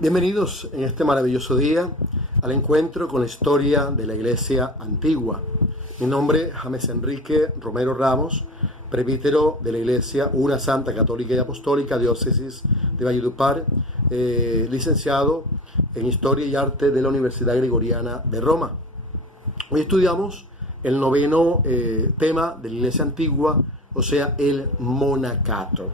Bienvenidos en este maravilloso día al encuentro con la historia de la Iglesia Antigua. Mi nombre es James Enrique Romero Ramos, presbítero de la Iglesia Una Santa Católica y Apostólica, Diócesis de Valledupar, licenciado en Historia y Arte de la Universidad Gregoriana de Roma. Hoy estudiamos el noveno tema de la Iglesia Antigua, o sea, el monacato,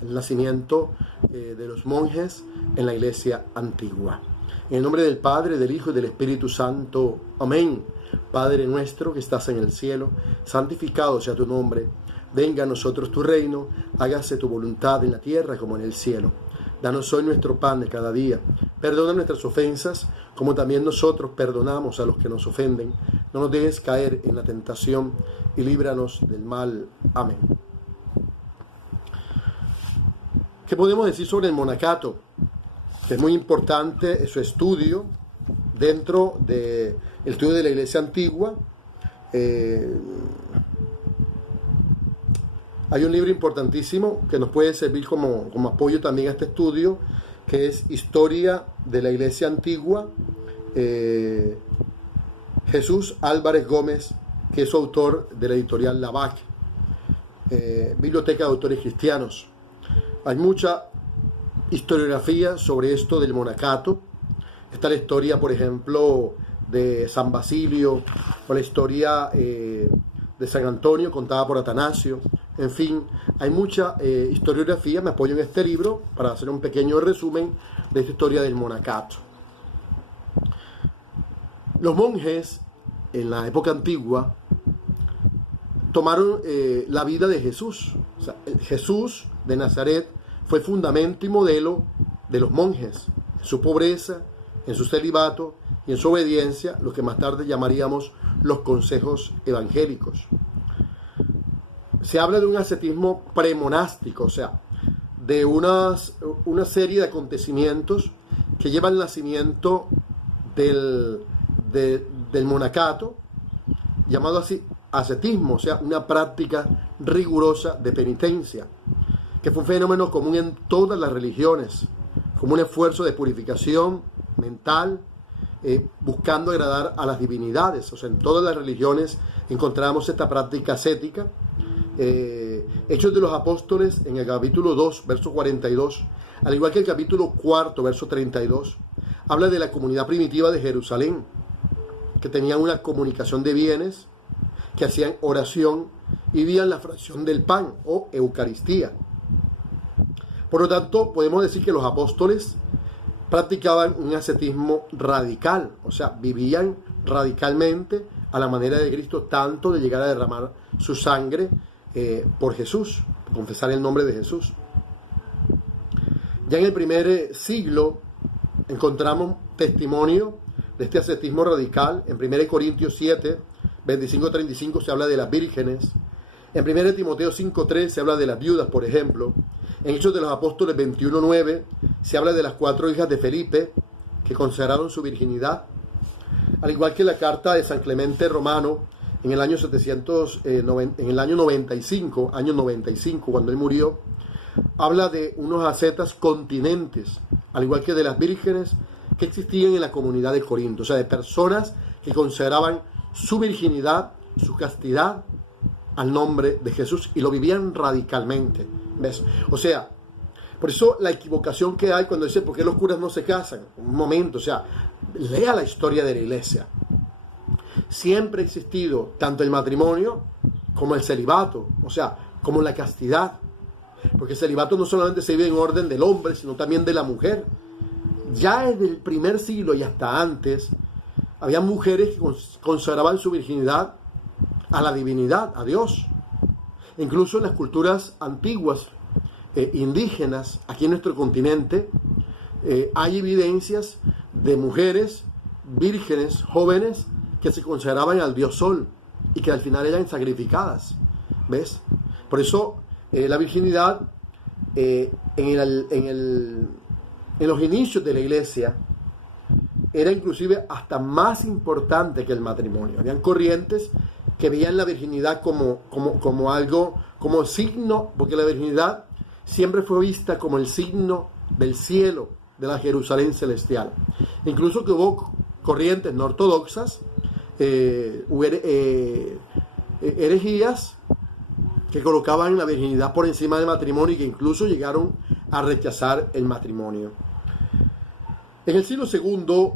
el nacimiento de los monjes en la Iglesia Antigua. En el nombre del Padre, del Hijo y del Espíritu Santo. Amén. Padre nuestro que estás en el cielo, santificado sea tu nombre. Venga a nosotros tu reino, hágase tu voluntad en la tierra como en el cielo. Danos hoy nuestro pan de cada día. Perdona nuestras ofensas, como también nosotros perdonamos a los que nos ofenden. No nos dejes caer en la tentación y líbranos del mal. Amén. ¿Qué podemos decir sobre el monacato? Que es muy importante su estudio dentro del estudio de la Iglesia Antigua. Hay un libro importantísimo que nos puede servir como apoyo también a este estudio, que es Historia de la Iglesia Antigua. Jesús Álvarez Gómez, que es su autor de la editorial Lavac, Biblioteca de Autores Cristianos. Hay mucha historiografía sobre esto del monacato. Está la historia, por ejemplo, de San Basilio, o la historia de San Antonio contada por Atanasio. En fin, hay mucha historiografía. Me apoyo en este libro para hacer un pequeño resumen de esta historia del monacato. Los monjes en la época antigua tomaron la vida de Jesús. O sea, Jesús de Nazaret fue fundamento y modelo de los monjes, en su pobreza, en su celibato y en su obediencia, lo que más tarde llamaríamos los consejos evangélicos. Se habla de un ascetismo premonástico, o sea, de una serie de acontecimientos que llevan al nacimiento del monacato, llamado así ascetismo, o sea, una práctica rigurosa de penitencia, que fue un fenómeno común en todas las religiones, como un esfuerzo de purificación mental, buscando agradar a las divinidades. O sea, en todas las religiones encontramos esta práctica ascética. Hechos de los Apóstoles, en el capítulo 2, verso 42, al igual que el capítulo 4, verso 32, habla de la comunidad primitiva de Jerusalén, que tenían una comunicación de bienes, que hacían oración y vivían la fracción del pan o Eucaristía. Por lo tanto, podemos decir que los apóstoles practicaban un ascetismo radical, o sea, vivían radicalmente a la manera de Cristo, tanto de llegar a derramar su sangre por Jesús, por confesar el nombre de Jesús. Ya en el primer siglo encontramos testimonio de este ascetismo radical. En 1 Corintios 7, 25-35 se habla de las vírgenes. En 1 Timoteo 5.3 se habla de las viudas, por ejemplo. En Hechos de los Apóstoles 21.9 se habla de las 4 hijas de Felipe que consagraron su virginidad. Al igual que la carta de San Clemente Romano en el año 95, cuando él murió, habla de unos ascetas continentes, al igual que de las vírgenes que existían en la comunidad de Corinto, o sea, de personas que consagraban su virginidad, su castidad al nombre de Jesús y lo vivían radicalmente. ¿Ves? O sea, por eso la equivocación que hay cuando dice ¿por qué los curas no se casan? Un momento, o sea, lea la historia de la iglesia. Siempre ha existido tanto el matrimonio como el celibato, o sea, como la castidad. Porque el celibato no solamente se vive en orden del hombre, sino también de la mujer. Ya desde el primer siglo y hasta antes, había mujeres que consagraban su virginidad a la divinidad, a Dios. Incluso en las culturas antiguas, indígenas, aquí en nuestro continente, hay evidencias de mujeres vírgenes, jóvenes, que se consagraban al dios Sol y que al final eran sacrificadas. ¿Ves? Por eso la virginidad en los inicios de la iglesia era inclusive hasta más importante que el matrimonio. Habían corrientes que veían la virginidad como algo, como signo, porque la virginidad siempre fue vista como el signo del cielo, de la Jerusalén celestial. Incluso que hubo corrientes no ortodoxas, hubo herejías que colocaban la virginidad por encima del matrimonio y que incluso llegaron a rechazar el matrimonio. En el siglo II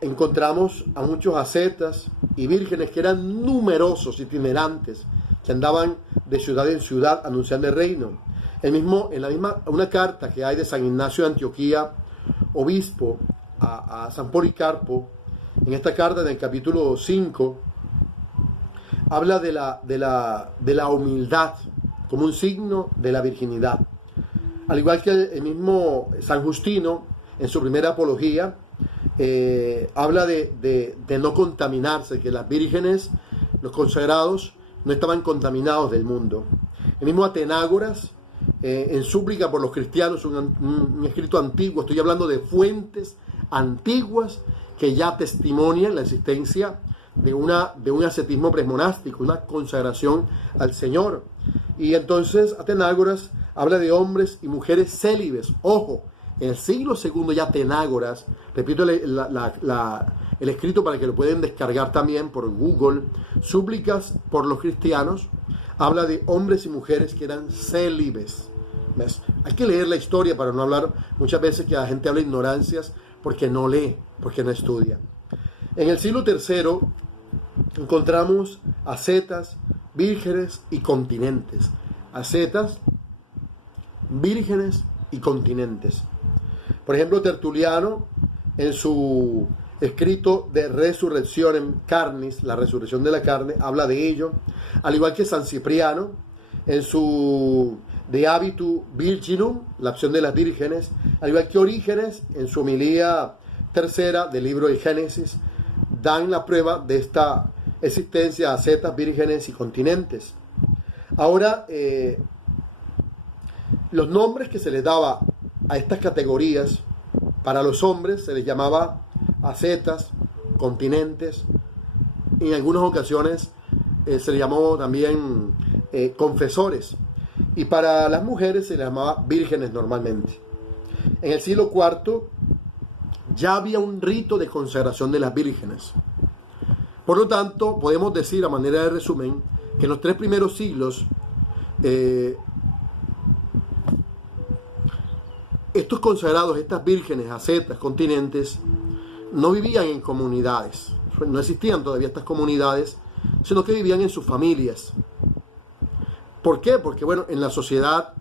encontramos a muchos ascetas y vírgenes que eran numerosos, itinerantes, que andaban de ciudad en ciudad anunciando el reino. Una carta que hay de San Ignacio de Antioquía, obispo, a San Policarpo, en esta carta, en el capítulo 5, habla de la humildad como un signo de la virginidad. Al igual que el mismo San Justino, en su primera apología, habla de no contaminarse, que las vírgenes, los consagrados, no estaban contaminados del mundo. El mismo Atenágoras, en súplica por los cristianos, un escrito antiguo, estoy hablando de fuentes antiguas que ya testimonian la existencia de un ascetismo premonástico, una consagración al Señor. Y entonces Atenágoras habla de hombres y mujeres célibes. Ojo, en el siglo II ya Atenágoras, repito el escrito para que lo pueden descargar también por Google, súplicas por los cristianos, habla de hombres y mujeres que eran célibes. ¿Ves? Hay que leer la historia para no hablar muchas veces que la gente habla ignorancias porque no lee, porque no estudia. En el siglo III encontramos ascetas, vírgenes y continentes. Ascetas, vírgenes y continentes. Por ejemplo, Tertuliano, en su escrito de Resurrectionem Carnis, la resurrección de la carne, habla de ello, al igual que San Cipriano, en su De Habitu Virginum, la opción de las vírgenes, al igual que Orígenes, en su homilía tercera del libro de Génesis, dan la prueba de esta existencia de ascetas, vírgenes y continentes. Ahora, los nombres que se les daba a estas categorías, para los hombres se les llamaba ascetas, continentes, y en algunas ocasiones se les llamó también confesores, y para las mujeres se les llamaba vírgenes normalmente. En el siglo IV ya había un rito de consagración de las vírgenes. Por lo tanto, podemos decir a manera de resumen que en los 3 primeros siglos estos consagrados, estas vírgenes, ascetas, continentes, no vivían en comunidades, no existían todavía estas comunidades, sino que vivían en sus familias. ¿Por qué? Porque bueno, en la sociedad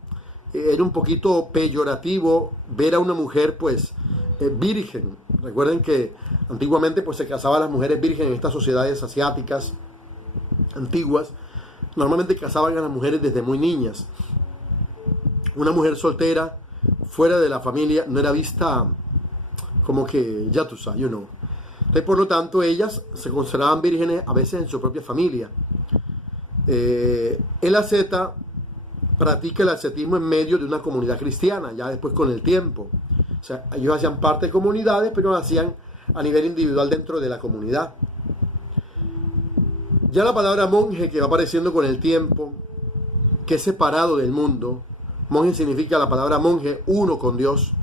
era un poquito peyorativo ver a una mujer pues virgen. Recuerden que antiguamente pues se casaban las mujeres vírgenes en estas sociedades asiáticas antiguas. Normalmente casaban a las mujeres desde muy niñas. Una mujer soltera fuera de la familia no era vista como que ya tú sabes, you know. Entonces, por lo tanto, ellas se consideraban vírgenes a veces en su propia familia. El asceta practica el ascetismo en medio de una comunidad cristiana, ya después con el tiempo. O sea, ellos hacían parte de comunidades, pero lo hacían a nivel individual dentro de la comunidad. Ya la palabra monje, que va apareciendo con el tiempo, que es separado del mundo. Monje significa la palabra monje, uno con Dios.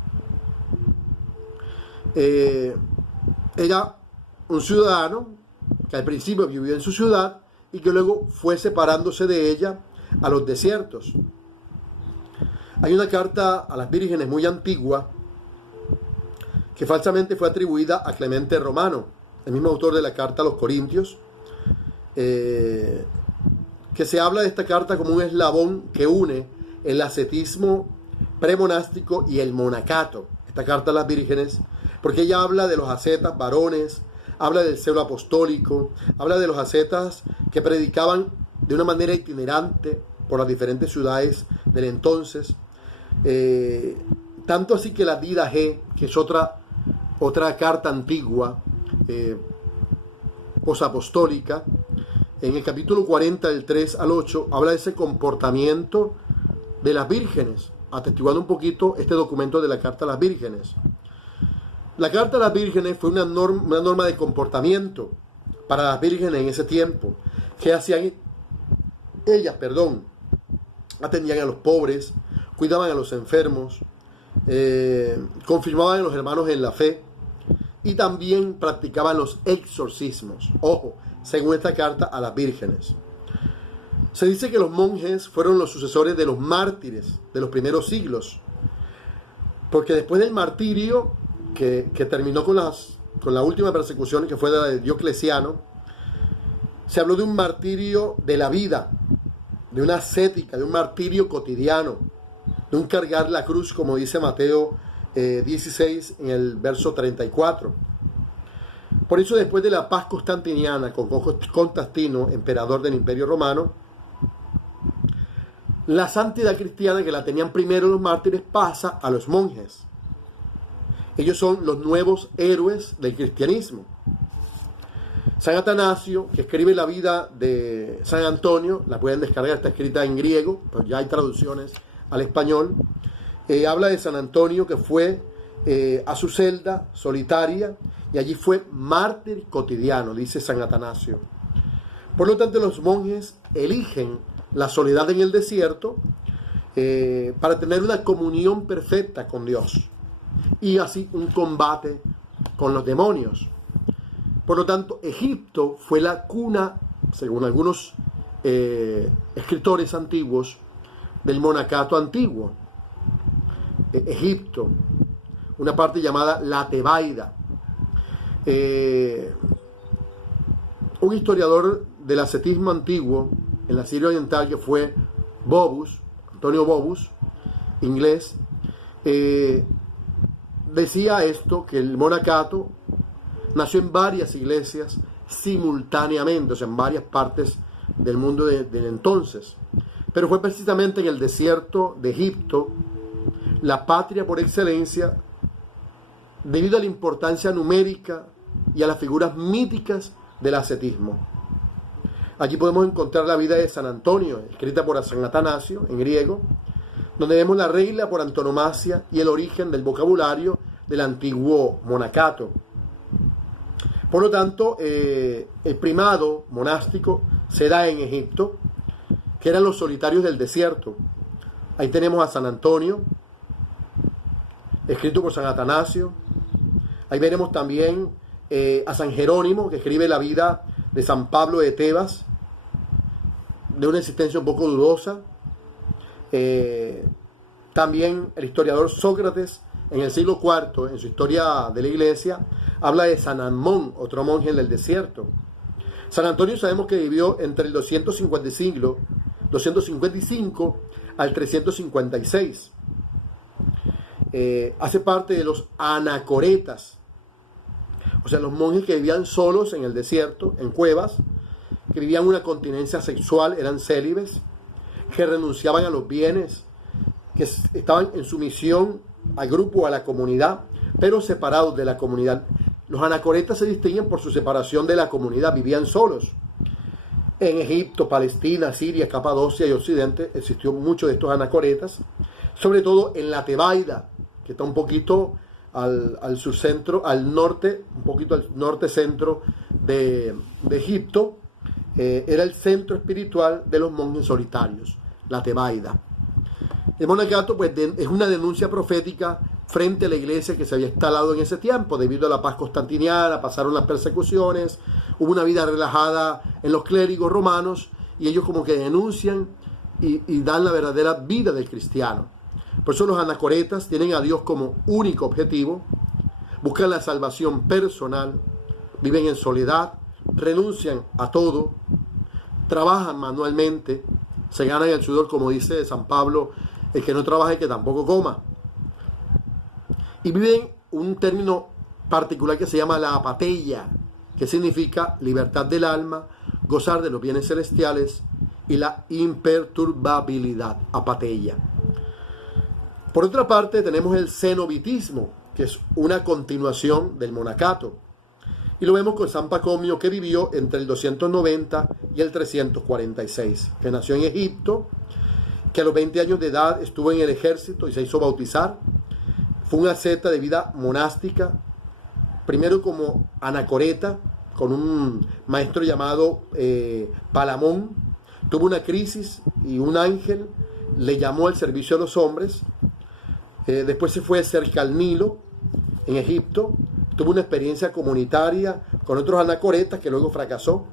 Era un ciudadano que al principio vivió en su ciudad y que luego fue separándose de ella a los desiertos. Hay una carta a las vírgenes muy antigua que falsamente fue atribuida a Clemente Romano, el mismo autor de la carta a los Corintios, que se habla de esta carta como un eslabón que une el ascetismo premonástico y el monacato. Esta carta a las vírgenes, porque ella habla de los ascetas varones, habla del celo apostólico, habla de los ascetas que predicaban de una manera itinerante por las diferentes ciudades del entonces. Tanto así que la Didache, que es otra carta antigua, posapostólica, en el capítulo 40 del 3 al 8, habla de ese comportamiento de las vírgenes, atestiguando un poquito este documento de la carta a las vírgenes. La carta a las vírgenes fue una norma de comportamiento para las vírgenes en ese tiempo. ¿Qué hacían ellas? Atendían a los pobres, cuidaban a los enfermos, confirmaban a los hermanos en la fe y también practicaban los exorcismos. Ojo, según esta carta a las vírgenes. Se dice que los monjes fueron los sucesores de los mártires de los primeros siglos, porque después del martirio que terminó con la última persecución, que fue la de Diocleciano, se habló de un martirio de la vida, de una ascética, de un martirio cotidiano, de un cargar la cruz, como dice Mateo 16 en el verso 34. Por eso, después de la paz constantiniana con Constantino, emperador del Imperio Romano, la santidad cristiana, que la tenían primero los mártires, pasa a los monjes. Ellos son los nuevos héroes del cristianismo. San Atanasio, que escribe la vida de San Antonio, la pueden descargar, está escrita en griego, pero ya hay traducciones al español. Habla de San Antonio, que fue a su celda solitaria y allí fue mártir cotidiano, dice San Atanasio. Por lo tanto, los monjes eligen la soledad en el desierto para tener una comunión perfecta con Dios y así un combate con los demonios. Por lo tanto, Egipto fue la cuna, según algunos escritores antiguos, del monacato antiguo. Egipto, una parte llamada la Tebaida. Un historiador del ascetismo antiguo en la Siria Oriental, que fue Bobus, Antonio Bobus, inglés, decía esto, que el monacato nació en varias iglesias simultáneamente, o sea, en varias partes del mundo del entonces. Pero fue precisamente en el desierto de Egipto, la patria por excelencia, debido a la importancia numérica y a las figuras míticas del ascetismo. Allí podemos encontrar la vida de San Antonio, escrita por San Atanasio en griego, donde vemos la regla por antonomasia y el origen del vocabulario del antiguo monacato. Por lo tanto, el primado monástico se da en Egipto, que eran los solitarios del desierto. Ahí tenemos a San Antonio, escrito por San Atanasio. Ahí veremos también a San Jerónimo, que escribe la vida de San Pablo de Tebas, de una existencia un poco dudosa. También el historiador Sócrates, en el siglo IV, en su historia de la iglesia, habla de San Amón, otro monje del desierto. San Antonio sabemos que vivió entre el 255 al 356. Hace parte de los anacoretas, o sea, los monjes que vivían solos en el desierto, en cuevas, que vivían una continencia sexual, eran célibes, que renunciaban a los bienes, que estaban en sumisión al grupo, a la comunidad, pero separados de la comunidad. Los anacoretas se distinguen por su separación de la comunidad, vivían solos. En Egipto, Palestina, Siria, Capadocia y Occidente existió muchos de estos anacoretas, sobre todo en la Tebaida, que está un poquito al surcentro, al norte, un poquito al norte-centro de Egipto. Era el centro espiritual de los monjes solitarios, la Tebaida. El monacato, pues, es una denuncia profética frente a la iglesia que se había instalado en ese tiempo. Debido a la paz constantiniana, pasaron las persecuciones, hubo una vida relajada en los clérigos romanos, y ellos como que denuncian y dan la verdadera vida del cristiano. Por eso los anacoretas tienen a Dios como único objetivo, buscan la salvación personal, viven en soledad, renuncian a todo, trabajan manualmente, se ganan el sudor, como dice San Pablo, el que no trabaje que tampoco coma. Y viven un término particular que se llama la apateia, que significa libertad del alma, gozar de los bienes celestiales y la imperturbabilidad, apateia. Por otra parte, tenemos el cenobitismo, que es una continuación del monacato. Y lo vemos con San Pacomio, que vivió entre el 290 y el 346, que nació en Egipto, que a los 20 años de edad estuvo en el ejército y se hizo bautizar. Fue un asceta de vida monástica, primero como anacoreta, con un maestro llamado Palamón. Tuvo una crisis y un ángel le llamó al servicio a los hombres Después se fue cerca al Nilo, en Egipto. Tuvo una experiencia comunitaria con otros anacoretas que luego fracasó.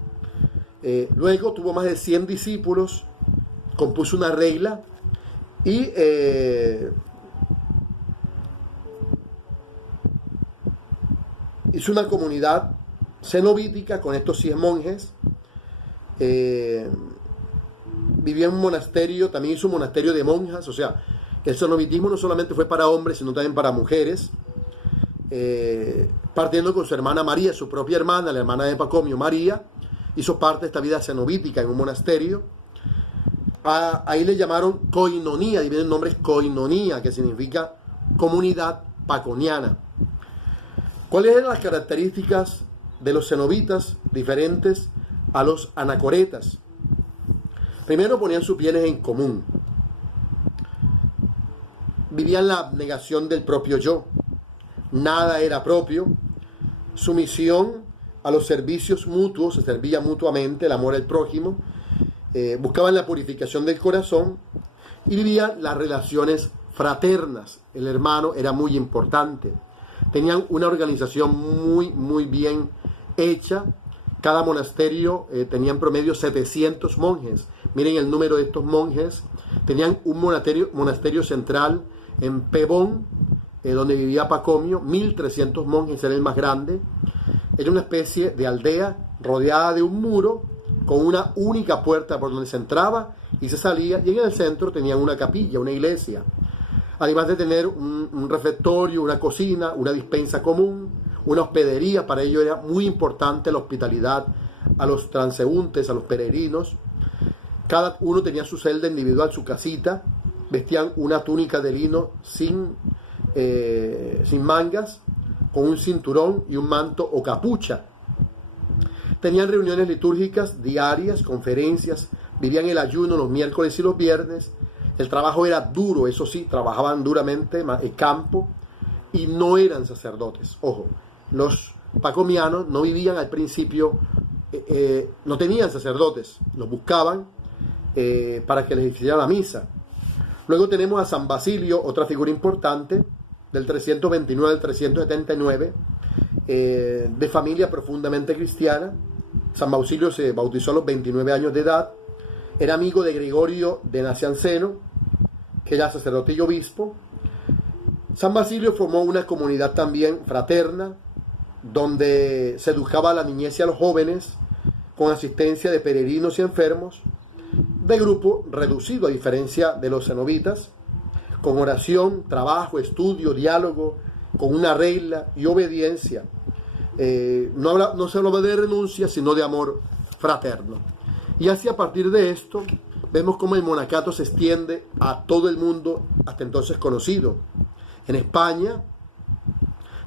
Luego tuvo más de 100 discípulos, compuso una regla y hizo una comunidad cenobítica con estos 100 monjes. Vivía en un monasterio, también hizo un monasterio de monjas. O sea, el cenobitismo no solamente fue para hombres, sino también para mujeres. Partiendo con su hermana María, su propia hermana, la hermana de Pacomio, María, hizo parte de esta vida cenobítica en un monasterio. Ahí le llamaron koinonía, viene el nombre koinonía, que significa comunidad paconiana. ¿Cuáles eran las características de los cenobitas diferentes a los anacoretas? Primero, ponían sus bienes en común. Vivían la abnegación del propio yo. Nada era propio. Sumisión a los servicios mutuos, se servía mutuamente, el amor al prójimo. Buscaban la purificación del corazón y vivían las relaciones fraternas. El hermano era muy importante. Tenían una organización muy bien hecha. Cada monasterio tenía en promedio 700 monjes. Miren el número de estos monjes. Tenían un monasterio central en Pebón, donde vivía Pacomio. 1300 monjes, era el más grande. Era una especie de aldea rodeada de un muro con una única puerta por donde se entraba y se salía. Y en el centro tenían una capilla, una iglesia. Además de tener un refectorio, una cocina, una despensa común, una hospedería. Para ello era muy importante la hospitalidad a los transeúntes, a los peregrinos. Cada uno tenía su celda individual, su casita. Vestían una túnica de lino sin mangas, con un cinturón y un manto o capucha. Tenían reuniones litúrgicas diarias, conferencias. Vivían el ayuno los miércoles y los viernes. El trabajo era duro, eso sí, trabajaban duramente el campo y no eran sacerdotes. Ojo, los pacomianos no vivían al principio, no tenían sacerdotes, los buscaban para que les hicieran la misa. Luego tenemos a San Basilio, otra figura importante, del 329 al 379, de familia profundamente cristiana. San Basilio se bautizó a los 29 años de edad. Era amigo de Gregorio de Nacianceno, que era sacerdote y obispo. San Basilio formó una comunidad también fraterna, donde se educaba a la niñez y a los jóvenes, con asistencia de peregrinos y enfermos, de grupo reducido, a diferencia de los cenobitas, con oración, trabajo, estudio, diálogo, con una regla y obediencia. No se hablaba de renuncia, sino de amor fraterno. Y así, a partir de esto, vemos cómo el monacato se extiende a todo el mundo hasta entonces conocido. En España,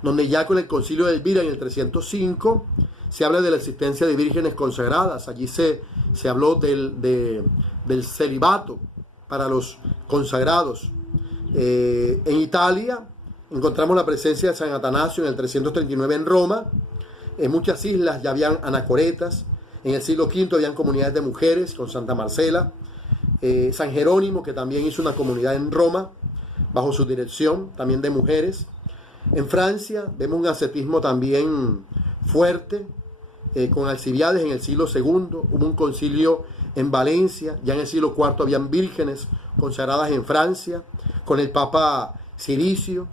donde ya con el concilio de Elvira en el 305 se habla de la existencia de vírgenes consagradas. Allí se habló del celibato para los consagrados. En Italia encontramos la presencia de San Atanasio en el 339 en Roma. En muchas islas ya habían anacoretas. En el siglo V habían comunidades de mujeres con Santa Marcela. San Jerónimo, que también hizo una comunidad en Roma bajo su dirección, también de mujeres. En Francia vemos un ascetismo también fuerte, con Alcibiades en el siglo II. Hubo un concilio en Valencia. Ya en el siglo IV habían vírgenes consagradas en Francia, con el Papa Ciricio.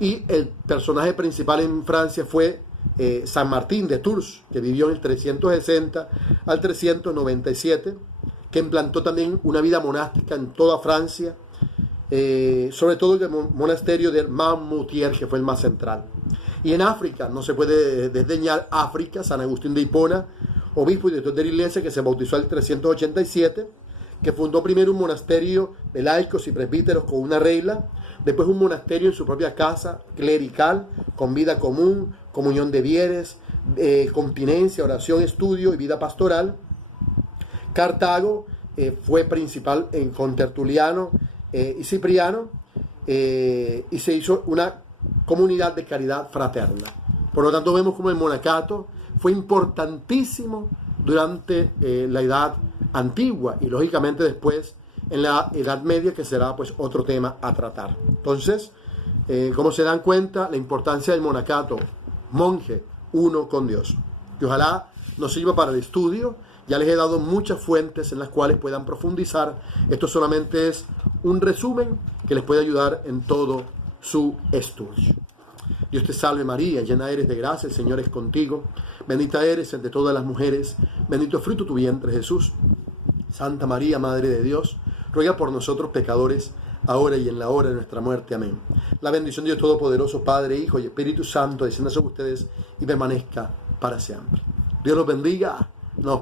Y el personaje principal en Francia fue San Martín de Tours, que vivió en el 360 al 397, que implantó también una vida monástica en toda Francia, sobre todo el monasterio de Marmoutier, que fue el más central. Y en África, no se puede desdeñar África, San Agustín de Hipona, obispo y director de la iglesia, que se bautizó en el 387, que fundó primero un monasterio de laicos y presbíteros con una regla, después un monasterio en su propia casa, clerical, con vida común, comunión de bienes, continencia, oración, estudio y vida pastoral. Cartago fue principal con Tertuliano y Cipriano, y se hizo una comunidad de caridad fraterna. Por lo tanto, vemos como el monacato fue importantísimo durante la Edad Antigua y lógicamente después en la Edad Media, que será pues otro tema a tratar. Entonces, como se dan cuenta, la importancia del monacato, monje, uno con Dios. Y ojalá nos sirva para el estudio. Ya les he dado muchas fuentes en las cuales puedan profundizar. Esto solamente es un resumen que les puede ayudar en todo su estudio. Dios te salve María, llena eres de gracia, el Señor es contigo. Bendita eres entre todas las mujeres, bendito fruto tu vientre Jesús. Santa María, Madre de Dios, ruega por nosotros pecadores, ahora y en la hora de nuestra muerte. Amén. La bendición de Dios Todopoderoso, Padre, Hijo y Espíritu Santo, descienda sobre ustedes y permanezca para siempre. Dios los bendiga. Nos